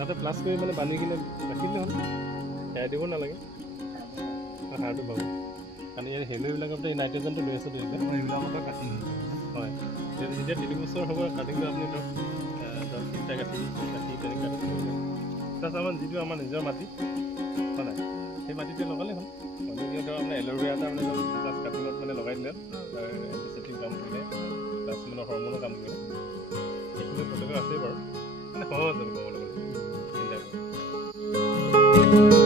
তাতে প্লাছ কৰি মানে বান্ধি কিনে ৰাখিলে হ'ল এৰাই দিব নালাগে সাৰটো পাব কাৰণ ইয়াৰ হেলুবিলাকতে এই নাইট্ৰজেনটো লৈ আছে এইবিলাকতে কাটি হয় যেতিয়া 3 বছৰ হ'ব কাটিংটো আপুনি ধৰক 3টা কাটি তেনেকৈ কাটি প্লাছ আমাৰ যিটো আমাৰ নিজৰ মাটি হয় নাই সেই মাটিতে লগালে হ'ল ধৰক আপোনাৰ এল'ভেৰা এটা মানে প্লাছ কাটিঙত মানে লগাই দিলে এণ্টিচেপ্টিক কাম কৰিলে প্লাছ মানে হৰমনৰ কাম কৰিলে সেইখিনি প্ৰত্যেকৰ আছেই বাৰু মানে সহজ হ'ব ক'বলৈ গ'লে চিন্তা কৰি